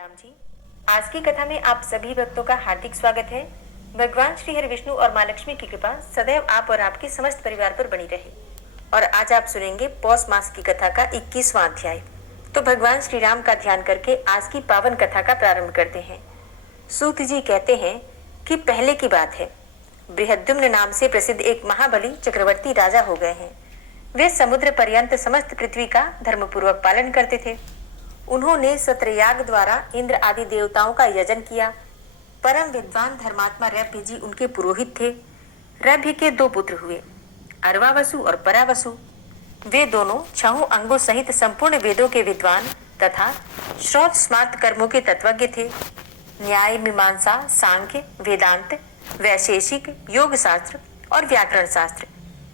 राम जी, आज की कथा में आप सभी भक्तों का हार्दिक स्वागत है। भगवान श्री हरि विष्णु और माँ लक्ष्मी की कृपा सदैव आप और आपके समस्त परिवार पर बनी रहे। और आज आप सुनेंगे पौष मास की कथा का 21वां अध्याय। तो भगवान श्री राम का ध्यान करके आज की पावन कथा का प्रारंभ करते हैं। सूत जी कहते हैं कि पहले की बात है, बृहद्युम्न नाम से प्रसिद्ध एक महाबली चक्रवर्ती राजा हो गए हैं। वे समुद्र पर्यंत समस्त पृथ्वी का धर्मपूर्वक पालन करते थे। उन्होंने सत्रयाग द्वारा इंद्र आदि देवताओं का यजन किया। परम विद्वान धर्मात्मा रभ्य जी उनके पुरोहित थे। रभ्य के दो पुत्र हुए, अर्वावसु और परावसु। वे दोनों छहों अंगों सहित संपूर्ण वेदों के विद्वान तथा श्रौत स्मार्त कर्मों के तत्वज्ञ थे। न्याय, मीमांसा, सांख्य, वेदांत, वैशेषिक, योग शास्त्र और व्याकरण शास्त्र,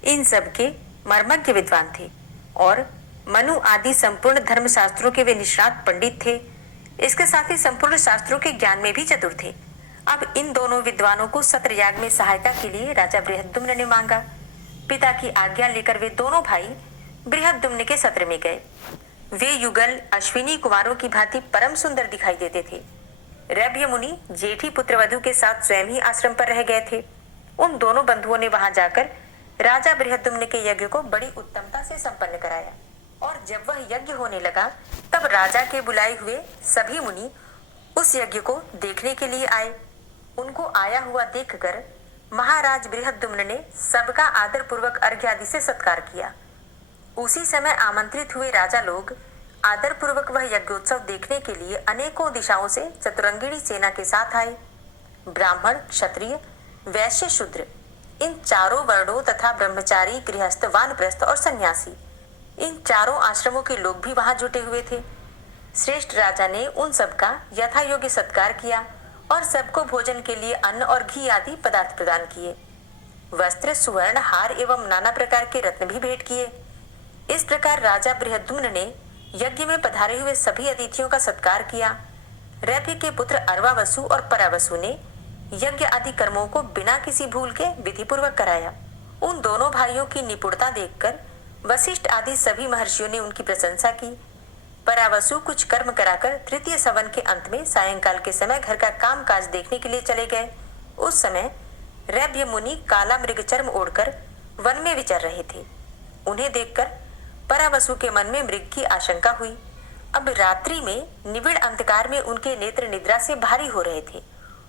इन सब के मर्मज्ञ विद्वान थे। और मनु आदि संपूर्ण धर्म शास्त्रों के वे निष्णात पंडित थे। इसके साथ ही संपूर्ण शास्त्रों के ज्ञान में भी चतुर थे। अब इन दोनों विद्वानों को सत्रयाग में सहायता के लिए राजा बृहद्युम्न ने मांगा। पिता की आज्ञा लेकर वे दोनों भाई बृहद्युम्न के सत्र में गए। वे युगल अश्विनी कुमारों की भांति परम सुंदर दिखाई देते थे। रभ्य मुनि जेठी पुत्रवधु के साथ स्वयं ही आश्रम पर रह गए थे। उन दोनों बंधुओं ने वहां जाकर राजा बृहद्युम्न के यज्ञ को बड़ी उत्तमता से संपन्न कराया। और जब वह यज्ञ होने लगा तब राजा के बुलाए हुए सभी मुनि उस यज्ञ को देखने के लिए आए। उनको आया हुआ देखकर महाराज बृहद्युम्न ने सबका आदर पूर्वक अर्घ्य आदि से सत्कार किया। उसी समय आमंत्रित हुए राजा लोग आदर पूर्वक वह यज्ञोत्सव देखने के लिए अनेकों दिशाओं से चतुरंगिणी सेना के साथ आए। ब्राह्मण, क्षत्रिय, वैश्य, शूद्र, इन चारों वर्णों तथा ब्रह्मचारी, गृहस्थ, वानप्रस्थ और सन्यासी, इन चारों आश्रमों के लोग भी वहां जुटे हुए थे। श्रेष्ठ राजा ने उन सबका यथा योग्य सत्कार किया और सबको भोजन के लिए अन्न और घी आदि पदार्थ प्रदान किए। वस्त्र, सुवर्ण, हार एवं नाना प्रकार के रत्न भी भेंट किए। इस प्रकार राजा बृहद्युम्न ने यज्ञ में पधारे हुए सभी अतिथियों का सत्कार किया। रभ्य के पुत्र अर्वावसु और परावसु ने यज्ञ आदि कर्मों को बिना किसी भूल के विधिपूर्वक कराया। उन दोनों भाइयों की निपुणता देखकर वशिष्ठ आदि सभी महर्षियों ने उनकी प्रशंसा की। परावसु कुछ कर्म कराकर तृतीय सवन के अंत में सायंकाल के समय घर का काम काज देखने के लिए चले गए। उस समय रभ्य मुनि काला मृगचर्म ओढ़कर वन में विचर रहे थे। उन्हें देखकर परावसु के मन में मृग की आशंका हुई। अब रात्रि में निविड़ अंधकार में उनके नेत्र निद्रा से भारी हो रहे थे।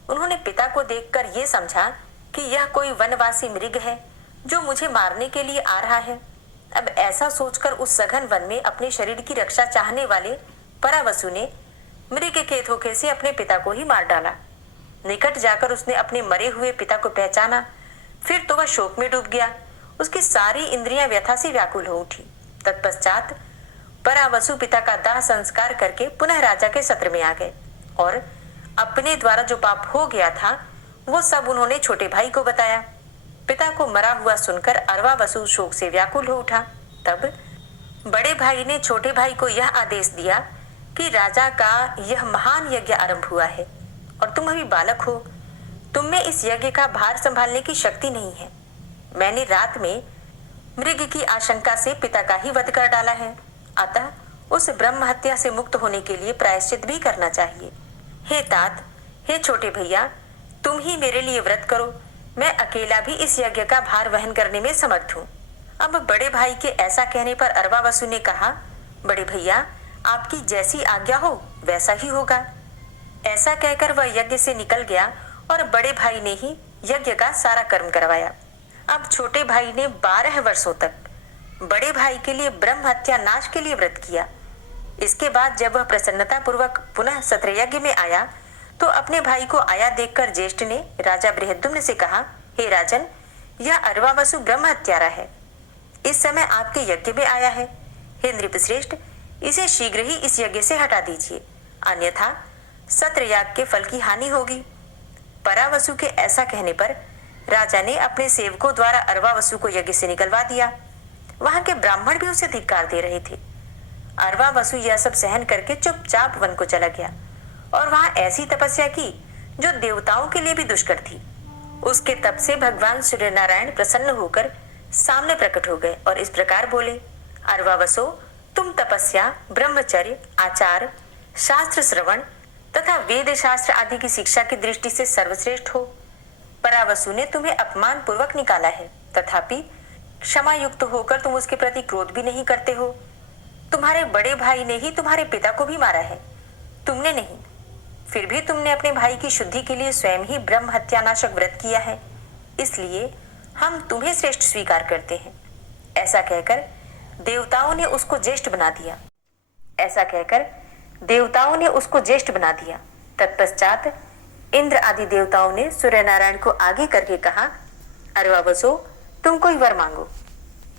उन्होंने पिता को देखकर ये समझा कि यह कोई वनवासी मृग है जो मुझे मारने के लिए आ रहा है। अब ऐसा सोचकर उस सघन वन में अपने शरीर की रक्षा चाहने वाले परावसु ने मृग के धोखे से अपने पिता को ही मार डाला। निकट जाकर उसने अपने मरे हुए पिता को पहचाना। फिर तो वह शोक में डूब गया। उसकी सारी इंद्रियां व्यथा से व्याकुल हो उठी। तत्पश्चात परावसु पिता का दाह संस्कार करके पुनः राजा के सत्र में आ गए और अपने द्वारा जो पाप हो गया था वो सब उन्होंने छोटे भाई को बताया। पिता को मरा हुआ सुनकर अर्वावसु शोक से व्याकुल हो उठा। तब बड़े भाई ने छोटे भाई को यह आदेश दिया कि राजा का यह महान यज्ञ आरंभ हुआ है और तुम अभी बालक हो। तुम में इस यज्ञ का भार संभालने की शक्ति नहीं है। मैंने रात में मृग की आशंका से पिता का ही वध कर डाला है, अतः उस ब्रह्म हत्या से मुक्त होने के लिए प्रायश्चित भी करना चाहिए। हे तात, हे छोटे भैया, तुम ही मेरे लिए व्रत करो। मैं अकेला भी इस यज्ञ का भार वहन करने में समर्थ हूँ। अब बड़े भाई के ऐसा कहने पर अर्वावसु ने कहा, बड़े भैया, आपकी जैसी आज्ञा हो वैसा ही होगा। ऐसा कहकर वह यज्ञ से निकल गया और बड़े भाई ने ही यज्ञ का सारा कर्म करवाया। अब छोटे भाई ने 12 वर्षों तक बड़े भाई के लिए ब्रह्म हत्या नाश के लिए व्रत किया। इसके बाद जब वह प्रसन्नता पूर्वक पुनः सत्रयज्ञ में आया तो अपने भाई को आया देखकर ज्येष्ठ ने राजा बृहद्युम्न से कहा, हे राजन, यह अर्वावसु ब्रह्म हत्यारा है। इस समय आपके यज्ञ में आया है। हे नृपश्रेष्ठ, इसे शीघ्र ही इस यज्ञ से हटा दीजिए, अन्यथा सत्रयाग के फल की हानि होगी। परावसु के ऐसा कहने पर राजा ने अपने सेवकों द्वारा अर्वावसु को यज्ञ से निकलवा दिया। वहां के ब्राह्मण भी उसे धिक्कार दे रहे थे। अर्वावसु यह सब सहन करके चुपचाप वन को चला गया और वहां ऐसी तपस्या की जो देवताओं के लिए भी दुष्कर थी। उसके तप से भगवान सूर्य नारायण प्रसन्न होकर सामने प्रकट हो गए और इस प्रकार बोले, अर्वावसो, तुम तपस्या, ब्रह्मचर्य, आचार, शास्त्र श्रवण तथा वेद शास्त्र आदि की शिक्षा की दृष्टि से सर्वश्रेष्ठ हो। परावसु ने तुम्हें अपमान पूर्वक निकाला है, तथापि क्षमा युक्त होकर तुम उसके प्रति क्रोध भी नहीं करते हो। तुम्हारे बड़े भाई ने ही तुम्हारे पिता को भी मारा है, तुमने नहीं। फिर भी तुमने अपने भाई की शुद्धि के लिए स्वयं ही ब्रह्म हत्यानाशक व्रत किया है, इसलिए हम तुम्हें श्रेष्ठ स्वीकार करते हैं। ऐसा कहकर देवताओं ने उसको ज्येष्ठ बना दिया। तत्पश्चात इंद्र आदि देवताओं ने सूर्य नारायण को आगे करके कहा, अर्वावसो, तुम कोई वर मांगो।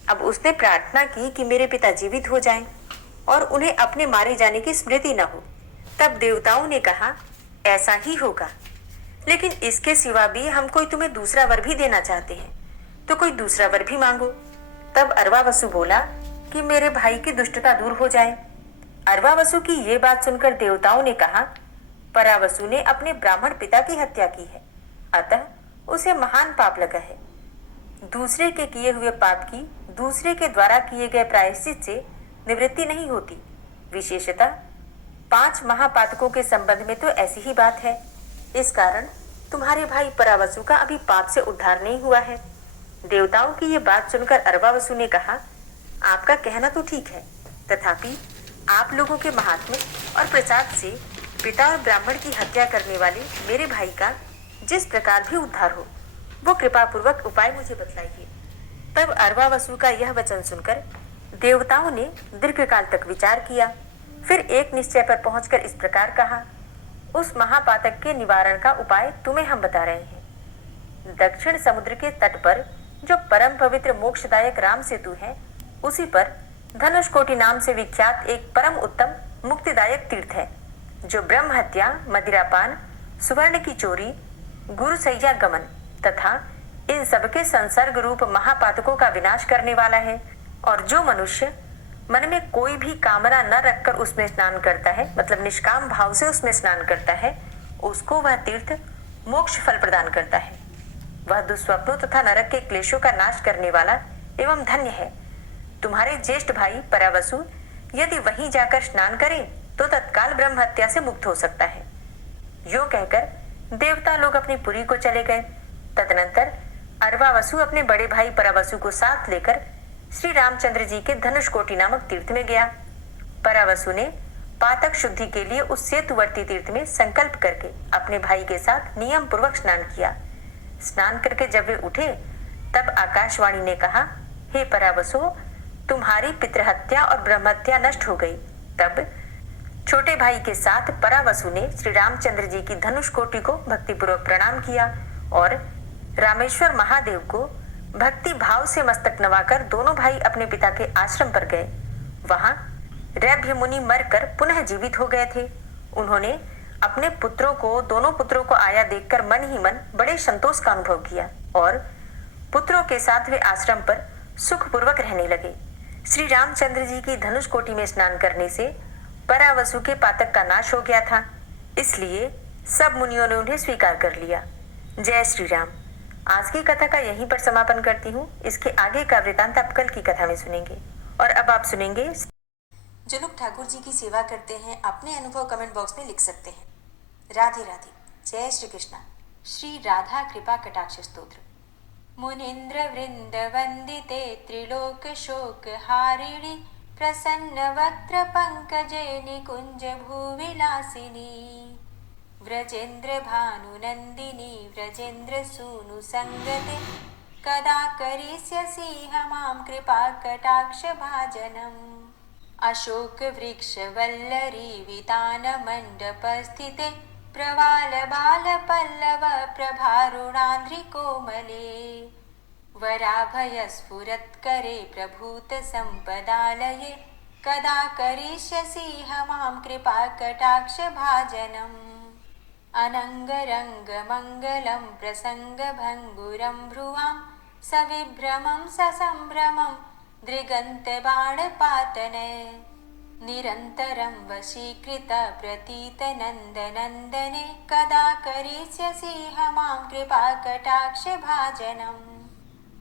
अब उसने प्रार्थना की कि मेरे पिता जीवित हो जाएं और उन्हें अपने मारे जाने की स्मृति न हो। तब देवताओं ने कहा, ऐसा ही होगा, लेकिन इसके सिवा भी हम कोई तुम्हें दूसरा वर भी देना चाहते हैं, तो कोई दूसरा वर भी मांगो। तब अर्वावसु बोला कि मेरे भाई की दुष्टता दूर हो जाए। अर्वावसु की ये बात सुनकर देवताओं ने कहा, परावसु ने अपने ब्राह्मण पिता की हत्या की है, अतः उसे महान पाप लगा है। दूसरे के किए हुए पाप की दूसरे के द्वारा किए गए प्रायश्चित से निवृत्ति नहीं होती। विशेषतः 5 महापातकों के संबंध में तो ऐसी ही बात है। इस कारण तुम्हारे भाई परावसु का अभी पाप से उद्धार नहीं हुआ है। देवताओं की ये बात सुनकर अर्वावसु ने कहा, आपका कहना तो ठीक है, तथापि आप लोगों के महात्म्य और प्रसाद से पिता और ब्राह्मण की हत्या करने वाले मेरे भाई का जिस प्रकार भी उद्धार हो, वो कृपा पूर्वक उपाय मुझे बतलाइए। तब अर्वावसु का यह वचन सुनकर देवताओं ने दीर्घकाल तक विचार किया, फिर एक निश्चय पर पहुंचकर इस प्रकार कहा, उस महापातक के निवारण का उपाय तुम्हें हम बता रहे हैं। दक्षिण समुद्र के तट पर जो परम पवित्र मोक्षदायक राम सेतु है, उसी पर धनुषकोटि नाम से विख्यात एक परम उत्तम मुक्तिदायक तीर्थ है, जो ब्रह्म हत्या, मदिरापान, सुवर्ण की चोरी, गुरुसैया गमन तथा इन सबके संसर्ग रूप महापातकों का विनाश करने वाला है। और जो मनुष्य मन में कोई भी कामना न रखकर उसमें स्नान करता है, मतलब निष्काम भाव से उसमें स्नान करता है, उसको वह तीर्थ मोक्ष फल प्रदान करता है। वह दुस्वप्नों तथा नरक के क्लेशों का नाश करने वाला एवं धन्य है। तुम्हारे ज्येष्ठ भाई परावसु यदि वहीं जाकर स्नान करें तो तत्काल ब्रह्म हत्या से मुक्त हो सकता है। यूं कहकर देवता लोग अपनी पुरी को चले गए। तदनंतर अर्वावसु अपने बड़े भाई परावसु को साथ लेकर श्री रामचंद्र जी के धनुषकोटि नामक तीर्थ में गया। परावसु ने पातक शुद्धि के लिए उस सेतुवर्ती तीर्थ में संकल्प करके अपने भाई के साथ नियम पूर्वक स्नान किया। स्नान करके जब वे उठे तब आकाशवाणी ने कहा, हे परावसु, तुम्हारी पितृहत्या और ब्रह्महत्या नष्ट हो गई। तब छोटे भाई के साथ परावसु ने श्री रामचंद्र जी की धनुषकोटि को भक्तिपूर्वक प्रणाम किया और रामेश्वर महादेव को भक्ति भाव से मस्तक नवाकर दोनों भाई अपने पिता के आश्रम पर गए। वहां रैभ्य मुनि मरकर पुनः जीवित हो गए थे। उन्होंने अपने दोनों पुत्रों को आया देखकर मन ही मन बड़े संतोष का अनुभव किया और पुत्रों के साथ वे आश्रम पर सुखपूर्वक रहने लगे। श्री रामचंद्र जी की धनुषकोटि में स्नान करने से परावसु के पातक का नाश हो गया था, इसलिए सब मुनियों ने उन्हें स्वीकार कर लिया। जय श्री राम। आज की कथा का यहीं पर समापन करती हूँ। इसके आगे का वृतांत आप कल की कथा में सुनेंगे। और अब आप सुनेंगे, जो लोग ठाकुर जी की सेवा करते हैं अपने अनुभव कमेंट बॉक्स में लिख सकते हैं। राधे राधे। जय श्री कृष्णा। श्री राधा कृपा कटाक्ष स्तोत्र। मुनीन्द्र वृंद वंदिते त्रिलोक शोक हारिणी प्रसन्न वक्त्र पंकजे निकुंज भूविलासिनी व्रजेन्द्र भानुनंदिनी व्रजेन्द्र सूनु संगते कदा करिष्यसि मां कृपा कटाक्ष भाजनम्। अशोक वृक्ष वल्लरी वितान मंडप स्थिते प्रवाल बाल पल्लव प्रभारुणांध्रि कोमले वराभय स्फुरत्करे प्रभूत संपदालये कदा करिष्यसि मां कृपा कटाक्ष भाजनम्। अनंगरंग मंगलम प्रसंग भंगुरं भ्रुवां सविभ्रमं ससंभ्रमं दृगन्त बाणपातने निरन्तरं वशीकृत प्रतीत नन्दनन्दने कदा करिष्यसि मां कृपा कटाक्ष भाजनम्।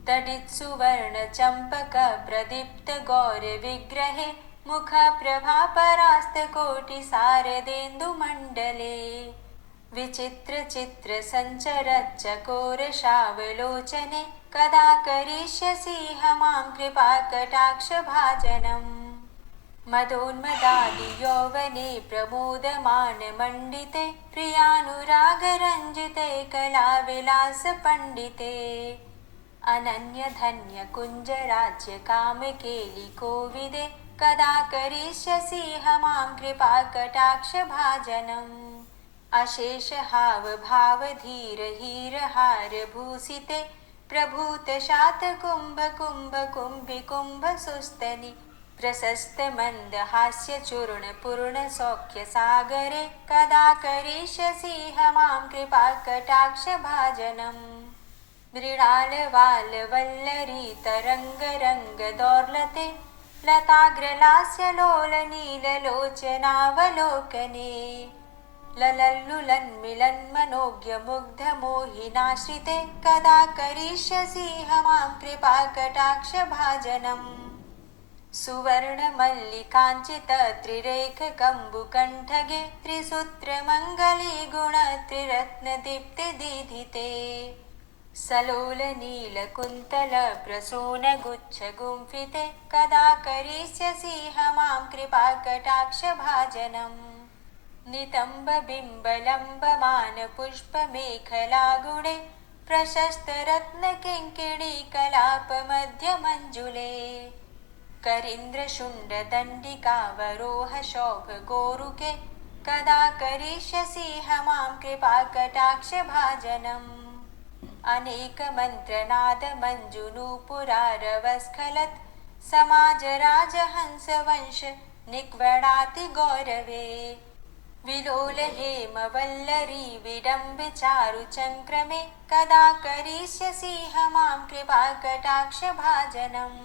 तडित् सुवर्ण चंपक प्रदीप्त गौर विग्रहे मुख प्रभा परास्त कोटि सारदेन्दु मंडले विचित्रचित्रसञ्चरच्चकोरशावलोचने कदा करिष्यसि मां कृपाकटाक्षभाजनम् मदोन्मदादियौवने प्रमोदमानमण्डिते प्रियानुरागरञ्जिते कलाविलासपण्डिते अनन्यधन्यकुञ्जराज्यकामकेलिकोविदे कदा करिष्यसि मां कृपाकटाक्षभाजनम् अशेषहावभावधीरहीरहारभूषिते प्रभूतशातकुम्भकुम्भकुम्भिकुम्भसुस्तनि प्रशस्तमन्दहास्यचूर्णपूर्णसौख्यसागरे कदा करिष्यसि मां कृपाकटाक्षभाजनम् मृणालवालवल्लरीतरङ्गरङ्गदौर्लते लताग्रलास्यलोलनीललोचनावलोकने ललल्लुलन्मिलन्मनोज्ञमुग्धमोहिनाश्रिते कदा करिष्यसि मां कृपाकटाक्षभाजनम् सुवर्णमल्लिकाञ्चितत्रिरेखकम्बुकण्ठगे त्रिसूत्रमङ्गलीगुणत्रिरत्नदीप्तिदीधिते सलोलनीलकुन्तलप्रसूनगुच्छगुम्फिते कदा करिष्यसि मां कृपाकटाक्षभाजनम् नितम्बबिम्बलम्बमानपुष्पमेखलागुणे प्रशस्तरत्नकिङ्किणीकलापमध्यमञ्जुले करीन्द्रशुण्डदण्डिकावरोहशोभगोरुके कदा करिष्यसि मां कृपाकटाक्षभाजनम् अनेकमन्त्रनादमञ्जुनूपुरारवस्खलत् समाजराजहंसवंश निक्वणातिगौरवे विलोलहेमवल्लरी विडम्बिचारुचङ्क्रमे कदा करिष्यसि मां कृपाकटाक्षभाजनम्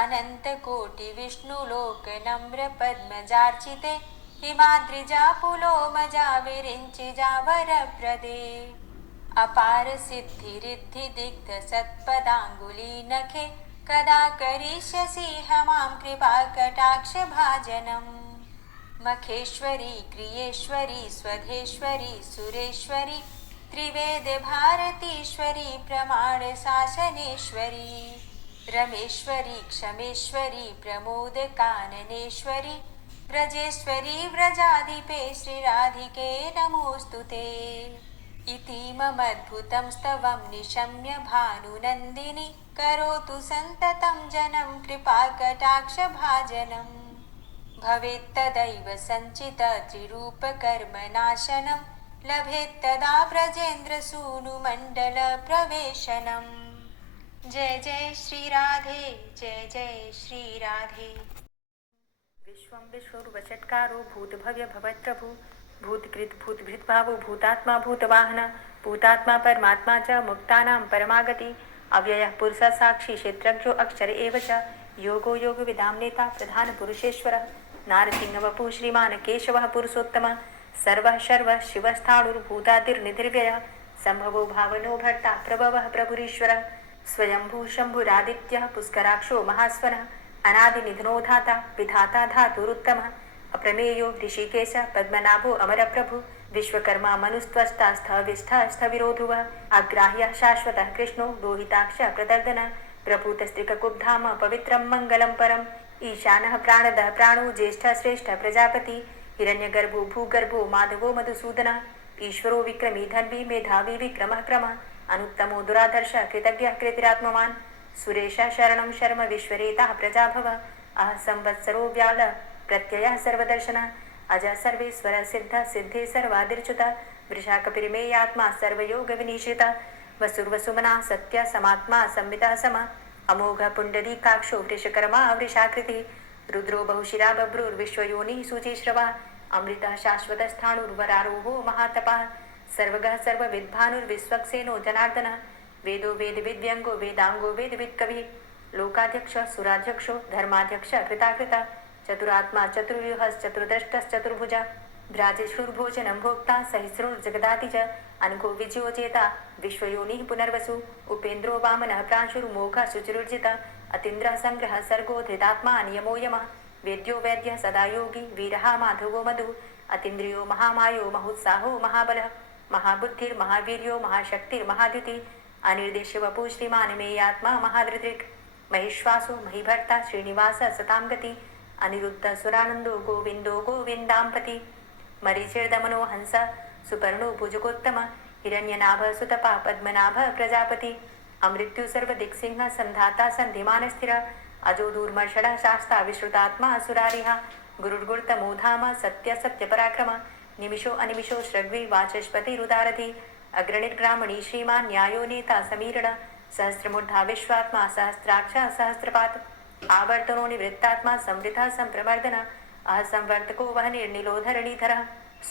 अनन्तकोटिविष्णुलोकनम्रपद्मजार्चिते हिमाद्रिजापुलोमजा विरिञ्चिजावरप्रदे अपारसिद्धिरिद्धिदिग्धसत्पदाङ्गुलीनखे कदा करिष्यसि मां कृपाकटाक्षभाजनम् मखेश्वरी क्रियेश्वरी स्वधेश्वरी सुरेश्वरी त्रिवेदभारतीश्वरी प्रमाणशासनेश्वरी रमेश्वरी क्षमेश्वरी प्रमोदकाननेश्वरी व्रजेश्वरी व्रजाधिपे श्रीराधिके नमोऽस्तु ते इतीममद्भुतं स्तवं निशम्य भानुनन्दिनी करोतु सन्ततं जनं कृपाकटाक्षभाजनम् भवेत्तदैव सञ्चितत्रिरूपकर्मनाशनं लभेत्तदा ब्रजेन्द्रसूनुमण्डलप्रवेशनम् जय जय श्रीराधे जय जय श्रीराधे। विश्वं विश्वरूपषट्कारो भूतभव्य भवत्प्रभु भूतकृत भूतभृद्भावो भूतात्मा भूतवाहन भूतात्मा परमात्मा च मुक्तानां परमागति अव्ययः पुरुषः साक्षी क्षेत्रज्ञो अक्षर एव च योगो योगविदां नेता प्रधानपुरुषेश्वरः नारसिंहवपुः श्रीमान् केशवः पुरुषोत्तमः सर्वः शर्वः शिवस्थाणुर्भूतादिर्निधिर्व्ययः सम्भवो भावनो भर्ता प्रभवः प्रभुरीश्वरः स्वयंभू शम्भुरादित्यः पुष्कराक्षो महास्वनः अनादिनिधनो धाता विधाता धातुरुत्तमः अप्रमेयो ऋषिकेश पद्मनाभो अमरप्रभु विश्वकर्मा मनुस्त्वष्टा स्थविष्ठः स्थविरोधुवः अग्राह्यः शाश्वतः कृष्णो लोहिताक्षः प्रदर्दनः प्रभूतस्त्रिककुब्धाम पवित्रं मङ्गलं परम् ईशानः प्राणदः प्राणो ज्येष्ठः श्रेष्ठः प्रजापति हिरण्यगर्भो भूगर्भो माधवो मधुसूदनः ईश्वरो विक्रमी धन्वी मेधावी विक्रमः क्रमः अनुत्तमो दुराधर्षः कृतज्ञः कृतिरात्मवान् सुरेशः शरणं शर्म विश्वरेताः प्रजाभव अह संवत्सरो व्याल प्रत्ययः सर्वदर्शनः अजः सर्वेश्वरः सिद्धः सिद्धे सर्वादिर्च्युतः वृषाकपिरिमेयात्मा सर्वयोगविनिश्रितः वसुर्वसुमना सत्य समात्मा संवितः समः अमोघ पुण्डरीकाक्षो वृषकर्मा वृषाकृतिः रुद्रो बहुशिरा बभ्रुर्विश्वयोनिः शुचिश्रवः अमृतः शाश्वतस्थाणुर्वरारोहो महातपः सर्वगः सर्वविद्भानुर्विश्वक्सेनो जनार्दनः वेदो वेदविद्व्यङ्गो वेदाङ्गो वेदवित्कविः लोकाध्यक्षः सुराध्यक्षो धर्माध्यक्षः कृताकृतः चतुरात्मा चतुर्व्यूहश्चतुर्द्रष्टश्चतुर्भुजः भ्राजश्रुर्भोजनं भोक्ता सहिस्रुर्जगदाति च अनघो विजयो जेता विश्वयोनिः पुनर्वसु उपेन्द्रो वामनः प्रांशुर्मोघः शुचिरुर्जितः अतीन्द्रः सङ्ग्रहः सर्गो धृतात्मा नियमो यमः वेद्यो वैद्यः सदा योगी वीरः माधवो मधु अतीन्द्रियो महामायो महोत्साहो महाबलः महाबुद्धिर्महावीर्यो महाशक्तिर्महाद्युति अनिर्देश्य वपु श्रीमान मे आत्मा महाधृतिर् महेश्वासो महीभर्ता श्रीनिवास सतां गति अनिरुद्ध सुरानंदो गोविंदो गोविंदांपति मरीचिर्दमनो हंस सुपर्णो भुजगोत्तम हिरण्यनाभ सुतपा पद्मनाभ प्रजापति अमृत्यु सर्वदिक्सिंह संधाता संधिमान स्थिर अजो दूर्मर्षण शास्ता विश्रुतात्मा सुरारिहा गुरुर्गुर्तमो धाम सत्य सत्य पराक्रम निमिषो अनिमिषो श्रग्वी वाचस्पति रुदारथि अग्रणिर्ग्रामणी श्रीमान् न्यायो नेता समीरण सहस्रमूर्धा विश्वात्मा सहस्राक्ष सहस्रपात आवर्तनो निवृत्तात्मा संवृता संप्रमर्दन अहसंवर्तको वह निर्निलोधरणीधर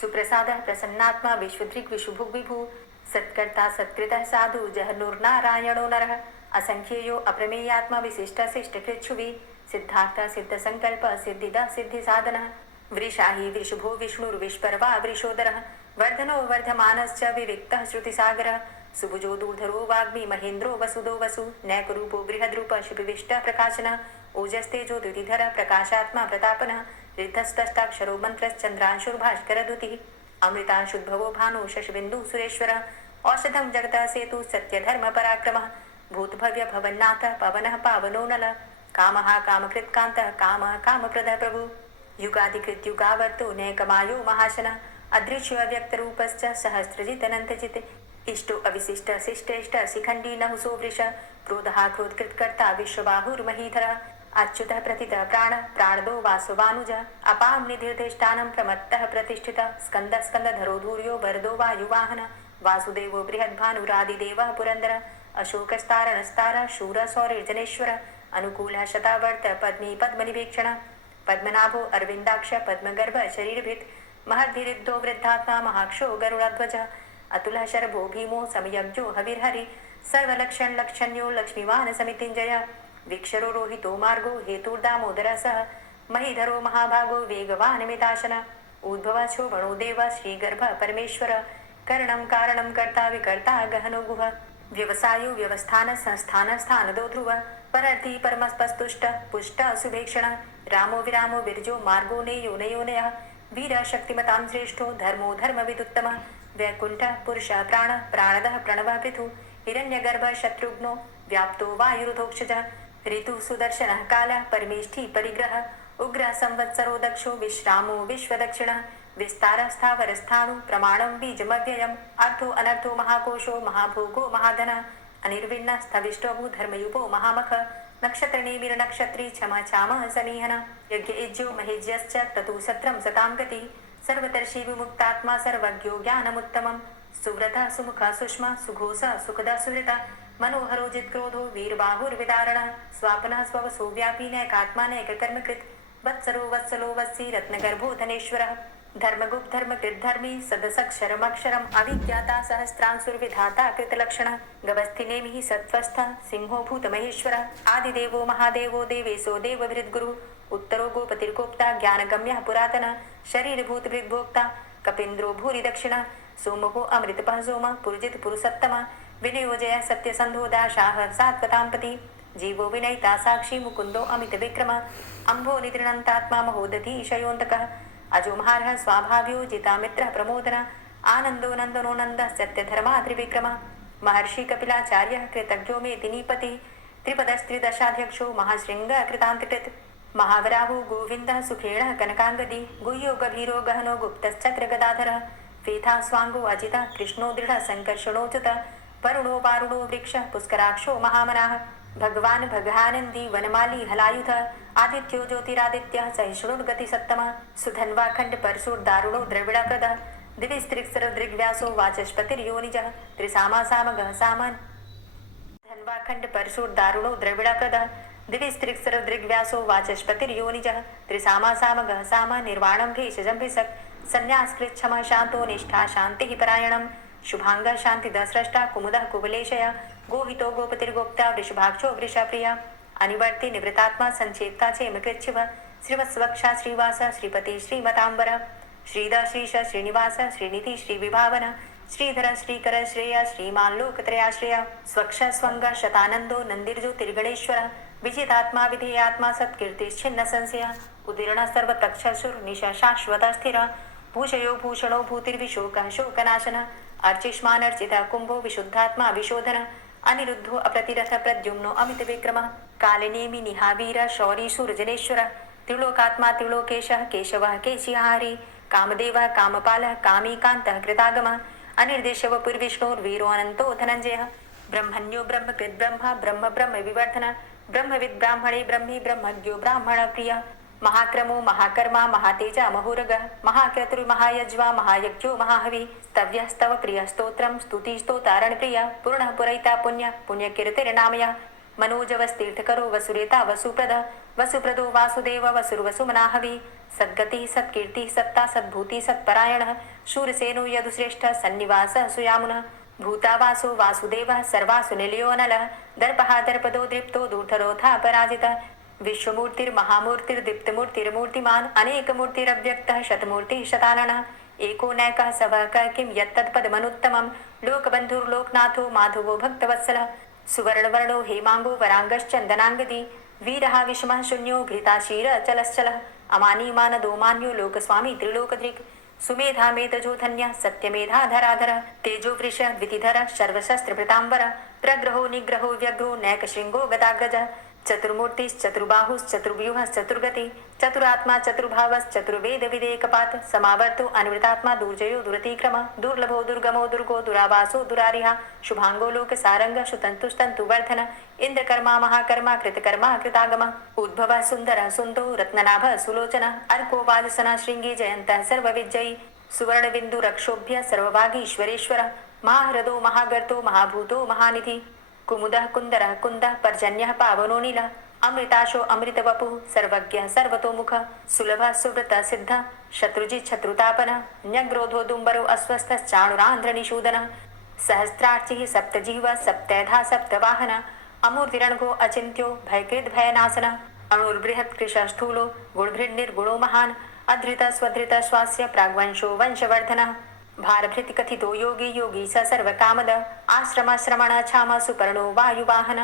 सुप्रसाद प्रसन्नात्मा विश्वदृक् विशुभुग् विभु सत्कर्ता सत्कृतः साधु जहनुर्नारायणो नरः असंख्येयो अप्रमेयात्मा विशिष्ट शिष्टकृच्छुवि सिद्धार्थ सिद्ध संकल्प सिद्धिद सिद्धि साधनः वृषाहि वृषभो विष्णुर्विष्पर्वा वृषोदरः वर्धनो वर्धमानश्च विविक्तः श्रुतिसागरः सुभुजो दूर्धरो वाग्मी महेन्द्रो वसुदो वसु नैकरूपो बृहद्रूप शिपिविष्ट प्रकाशनः ओजस्तेजो द्युतिधर प्रकाशात्मा प्रतापनः ऋद्धस्तष्टाक्षरो मन्त्रश्चन्द्रांशुर्भास्करद्युतिः अमृतांशुद्भवो भानु शशबिन्दु सुरेश्वरः औषधं जगतः सेतु सत्यधर्म पराक्रमः भूतभव्य भवन्नाथ पवनः पावनो नल कामः कामकृत्कान्तः कामः कामप्रदः प्रभु युगाधिकृत युगावर्तो नैकमायो महाशनः अदृश्य अव्यक्तरूपश्च सहस्रजितनन्तजित् इष्टो अविशिष्ट शिष्टेष्ट शिखण्डी नहुसो वृष क्रोधः क्रोधकृत्कर्ता विश्वबाहुर्महीधरः अच्युतः प्रतितः प्राणदो वासुवानुजः अपां निधिर्धिष्ठानं प्रमत्तः प्रतिष्ठितः स्कन्दः स्कन्दधरो धूर्यो वरदो वायुवाहनः वासुदेवो बृहद्भानुरादिदेवः पुरन्दरः अशोकस्तारणस्तारः शूरः सौरिर्जनेश्वरः अनुकूलः शतावर्त पद्मी पद्मनिभीक्षणः पद्मनाभो अरविन्दाक्ष पद्मगर्भ शरीरभृत् महद्भिरुद्धो वृद्धात्मा महाक्षो गरुडध्वजः अतुलः शरभो भीमो समयज्ञो हविर्हरि सर्वलक्षणलक्षण्यो लक्ष्मीवान् समितिञ्जय वीक्षरो रोहितो मार्गो हेतुर्दामोदरः सः महीधरो महाभागो वेगवान् मिताशन उद्भवच्छो वणो देव श्रीगर्भ परमेश्वर करणं कारणं कर्ता विकर्ता गहनो गुह व्यवसायो व्यवस्थान संस्थान स्थानदो ध्रुव परर्थी परमस्पस्तुष्ट पुष्ट सुभेक्षण रामो विरामो विरजो मार्गो नेयो नयोनयः वीर शक्तिमतां श्रेष्ठो धर्मो धर्मविदुत्तम वैकुण्ठ पुरुष प्राण प्राणदः प्रणवः पृथु हिरण्यगर्भ शत्रुघ्नो व्याप्तो वायुरुधोक्षजः ऋतु सुदर्शनः कालः परमेष्ठी परिग्रह उग्र संवत्सरो दक्षो विश्रामो विश्वदक्षिणः विस्तारस्थावरस्थाणु प्रमाणं बीजमव्ययम् अर्थो अनर्थो महाकोशो महाभोगो महाधनः अनिर्विण्ण स्थविष्टोभू धर्मयुपो महामख नक्षत्रनेमिर्नक्षत्री क्षमा क्षामः समीहन यज्ञ इज्यो महेज्यश्च ततु सत्रं सतां गति सर्वतर्षि विमुक्तात्मा सर्वज्ञो ज्ञानमुत्तमम् सुव्रतः सुमुखः सुष्मा सुघोषः सुखदः सुहृतः मनोहरो जित्क्रोधो वीरबाहुर्विदारणः स्वापनः स्ववसो व्यापी नैकात्मा नैककर्मकृत् वत्सरो वत्सलो वत्सी रत्नगर्भो धनेश्वरः धर्मगुप्त धर्मकृत् धर्मी सदसक्षरमक्षरम् अविज्ञाता सहस्रांशुर्विधाता कृतलक्षणः गवस्थिनेमिः सत्त्वस्थः सिंहो भूतमहेश्वरः आदिदेवो महादेवो देवेशो देवभृद्गुरु उत्तरो गोपतिर्गोप्ता ज्ञानगम्यः पुरातनः शरीरभूतभृद्भोक्ता कपीन्द्रो भूरि दक्षिणः सोमो अमृतपः सोमः पुरुजित पुरुषोत्तमः विनयोजय सत्यसन्धो दाशाः सात्वतांपति जीवो विनयिता साक्षी मुकुन्दो अमित विक्रम अम्भो निद्रणन्तात्मा महोदधी शयोन्तकः अजोमहारः स्वाभाव्यो जितामित्रः प्रमोदन आनन्दो नन्दनो नन्दः सत्यधर्मा त्रिविक्रम महर्षि कपिलाचार्यः कृतज्ञो मेदिनीपति त्रिपदस्त्रिदशाध्यक्षो महाशृङ्ग कृतान्तकृत् महावराहो गोविन्दः सुखेणः कनकाङ्गदी गुह्यो गभीरो गहनो गुप्तश्चक्र गदाधरः फेथा स्वाङ्गो अजितः कृष्णो दृढः सङ्कर्षणोच्युत वरुणो वारुणो वृक्षः पुष्कराक्षो महामनाः भगवान् भगानन्दी वनमाली हलायुध आदित्यो ज्योतिरादित्यः सहिष्णुर्गतिसत्तमः सुधन्वाखण्ड परशुर्दारुणो द्रविडप्रदः दिविस्त्रिक्सरदृग्व्यासो वाचस्पतिर्योनिजः त्रिसामासामगः सामन् धन्वाखण्ड परशुर्दारुणो द्रविडप्रदः दिविस्त्रिक्सरदृग्व्यासो वाचस्पतिर्योनिजः त्रिसामासामगः साम निर्वाणं भेषजं भिषक् संन्यासकृच्छमः शान्तो निष्ठा शान्तिः परायणम् शुभांगः शान्तिदः स्रष्टा कुमुदः कुवलेशय गोहितो गोपतिर्गोप्ता वृषभाक्षो वृषप्रिया अनिवर्ति निवृतात्मा संचेत्ता चेमकृच्छिव श्रीवत्सवक्षा श्रीवास श्रीपति श्रीमतांबर श्रीदा श्रीश श्रीनिवास श्रीनिधि श्रीविभावन श्रीधर श्रीकर श्रेय श्रीमान् लोकत्रयाश्रय स्वक्ष स्वंग शतानंदो नंदिर्ज्योतिर्गणेश्वर विजितात्मा विधेयात्मा सत्कीर्तिश्छिन्न संशय उदीर्ण सर्वतक्षसुर्निश शाश्वत स्थिर भूषयो भूषणो भूतिर्विशोकः शोकनाशनः अर्चिष्मानर्चितः कुम्भो विशुद्धात्मा विशोधनः अनिरुद्धो अप्रतिरथ प्रद्युम्नो अमितविक्रमः कालिनेमि निहावीर शौरी शूरजनेश्वरः त्रिलोकात्मा त्रिलोकेशः केशवः केशिहारी कामदेवः कामपालः कामीकान्तः कृतागमः अनिर्देशव पूर्विष्णोर्वीरो अनन्तो धनञ्जयः ब्रह्मण्यो ब्रह्मकृद् ब्रह्म ब्रह्म ब्रह्म विवर्धन ब्रह्मविद् ब्राह्मणे ब्रह्मी ब्रह्मज्ञो ब्राह्मणप्रियः महाक्रमो महाकर्मा महातेजा महोरगः महाक्रतुर् महायज्वा महायज्ञो महाहवि स्तव्यः स्तव प्रियः स्तोत्रं स्तुतिस्तोतारणप्रियः पूर्णः पुरैता पुण्यः पुण्यकीर्तिर्नामयः मनोजवस्तीर्थकरो वसुरेता वसुप्रदः वसुप्रदो वासुदेव वसुर्वसुमनाहवि सद्गतिः सत्कीर्तिः सत्ता सद्भूतिः सत्परायणः शूरसेनो यदुश्रेष्ठः सन्निवासः सुयामुनः भूतावासो वासुदेवः सर्वासु निलयो नलः दर्पः दर्पदो दृप्तो दूर्धरोधा पराजितः विश्वमूर्तिर्महामूर्तिर्दीप्तमूर्तिर्मूर्तिमान् अनेकमूर्तिरव्यक्तः शतमूर्तिः शताननः एको नैकः सवः क किं यत्तत्पदमनुत्तमं लोकबन्धुर्लोकनाथो माधवो भक्तवत्सलः सुवर्णवर्णो हेमाङ्गो वराङ्गश्चन्दनाङ्गदी वीरः विषमः शून्यो घृताशीरचलश्चलः अमानीमानदो मान्यो लोकस्वामी त्रिलोकदृक् सुमेधा मेधजो धन्यः सत्यमेधाधराधरः तेजो वृषः द्वितिधरः सर्वशस्त्रभृताम्बरः प्रग्रहो निग्रहो व्यग्रो नैकशृङ्गो गदाग्रजः चतुर्मूर्तिश्चतुर्बाहुश्चतुर्व्यूहश्चतुर्गति चतुरात्मा चतुर्भावश्चतुर्वेद विदेकपात समावर्तो अनवृतात्मा दुर्जयो दुरतिक्रम दुर्लभो दुर्गमो दुर्गो दुरावासो दुरारिहा शुभांगो लोक सारंग सुतंतुस्तंतुवर्धन इंद्रकर्मा महाकर्मा कृतकर्मा कृतागम उद्भव सुंदर सुंदो रत्ननाभ सुलोचन अर्को वाजसन श्रृंगी जयंत सर्वविजयी सुवर्ण बिंदु रक्षोभ्य सर्वभागीश्वरेश्वर महाहृदो महागर्तो महाभूतो महानिधि कुमुदः कुन्दरः कुन्दः पर्जन्यः पावनो नीलः अमृताशो अमृतवपुः सर्वज्ञः सर्वतोमुखः सुलभः सुव्रतः सिद्धः शत्रुजित् शत्रुतापनः न्यग्रोधो दुम्बरो अस्वस्थश्चाणुरान्ध्रनिषूदनः सहस्रार्चिः सप्तजिह्वः सप्तैधा सप्तवाहनः अमूर्तिरणघो अचिन्त्यो भयकृद् भयनाशनः अणुर्बृहत्कृशः स्थूलो गुणभृन्निर्गुणो महान् अधृतः स्वधृतः स्वास्य प्राग्वंशो वंशवर्धनः भारभृति कथितो योगी योगी स सर्वकामद आश्रम श्रमण छाम सुपर्णो वायुवाहन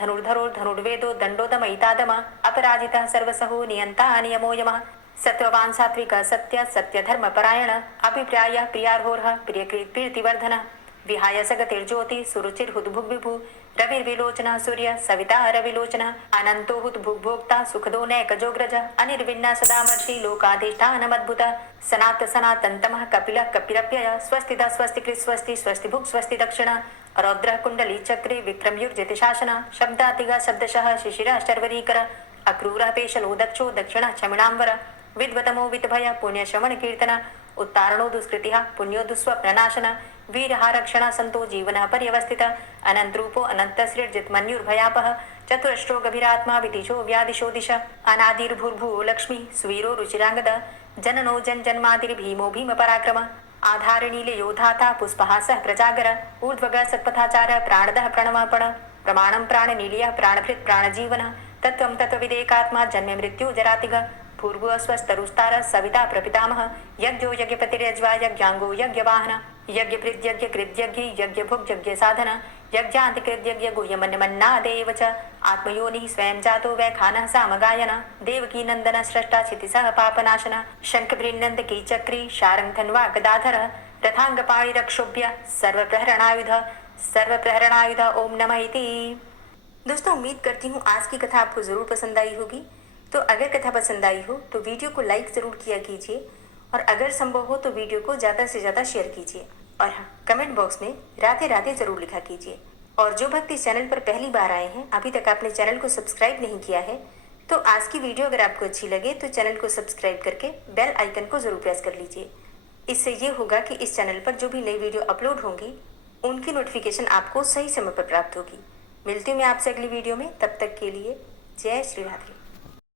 धनुर्धरो धनुर्वेदो दंडोदमयितादम अपराजितः सर्वसहो नियंता नियमो यमः सत्ववान् सात्विकः सत्य सत्यधर्मपरायण अभिप्रायः प्रियार्होर्ह प्रियकृत् कीर्तिवर्धनः विहाय सगतिर्ज्योति सुरुचिर्हुद्भुग्विभु रविर्विलोचनः सूर्य सविता रविलोचनः अनंतो हुद्भुग्भोक्ता सुखदो नैकजोग्रज अनिर्विण्ण सदामर्षि लोकाधिष्ठानमद्भुतः सनात सनातन्तमः कपिलः कपिरप्यय स्वस्तिदा स्वस्तिकृत् स्वस्ति स्वस्तिभुक् स्वस्ति दक्षिण रौद्रः कुण्डली चक्रे विक्रमयुर्जित शासन शब्दातिगा शब्दशः शिशिरः शर्वरीकर अक्रूरः पेशलो दक्षो दक्षिणः क्षमिणाम्बर विद्वतमो वितभय पुण्यश्रवण कीर्तन उत्तारणो दुष्कृतिः पुण्यो दुःस्वप्ननाशन वीरः रक्षण संतो जीवनः पर्यवस्थितः अनन्तरूपो अनन्तसृर्जित् मन्युर्भयापः चतुरश्रो गभीरात्मा विदिशो व्यादिशो दिश अनादिर्भूर्भुवो लक्ष्मी सुवीरो रुचिरांगद जननो जन्मादिर्भीमो भीम पराक्रम आधारणीले योधाता पुष्पहासः प्रजागर ऊर्ध्वग सत्पथाचार प्राणदः प्रणवपण प्रमाणं प्राणनीलयः प्राणभृत् प्राणजीवन तत्त्वं तत्त्वविदेकात्मा जन्म मृत्यु जरातिग भूर्भुव स्वस्तरुस्तार सविता प्रपितामह यज्ञो यज्ञपतिरज्वा यज्ञांगो यज्ञवाहन यज्ञभृद्यज्ञ कृद्यज्ञ यज्ञभुक् यज्ञ साधन यज्ञान्तिकृद्यज्ञ गुह्यमन्यमन्नादेव च आत्मयोनिः स्वयं जातो वैखानः सामगायन देवकी नन्दन स्रष्टा क्षितिसः पापनाशन शङ्खभृन्नन्दकी चक्री शारङ्गधन्वा गदाधर रथाङ्गपाणिरक्षोभ्य सर्वप्रहरणायुध ओम नमः इति। दोस्तों, उम्मीद करती हूँ आज की कथा आपको ज़रूर पसंद आई होगी। तो अगर कथा पसंद आई हो तो वीडियो को लाइक ज़रूर किया कीजिए और अगर संभव हो तो वीडियो को ज़्यादा से ज़्यादा शेयर कीजिए और हाँ, कमेंट बॉक्स में राधे राधे ज़रूर लिखा कीजिए। और जो भक्त इस चैनल पर पहली बार आए हैं, अभी तक आपने चैनल को सब्सक्राइब नहीं किया है, तो आज की वीडियो अगर आपको अच्छी लगे तो चैनल को सब्सक्राइब करके बेल आइकन को ज़रूर प्रेस कर लीजिए। इससे ये होगा कि इस चैनल पर जो भी नई वीडियो अपलोड होंगी उनकी नोटिफिकेशन आपको सही समय पर प्राप्त होगी। मिलती हूँ मैं आपसे अगली वीडियो में, तब तक के लिए जय श्री राधे।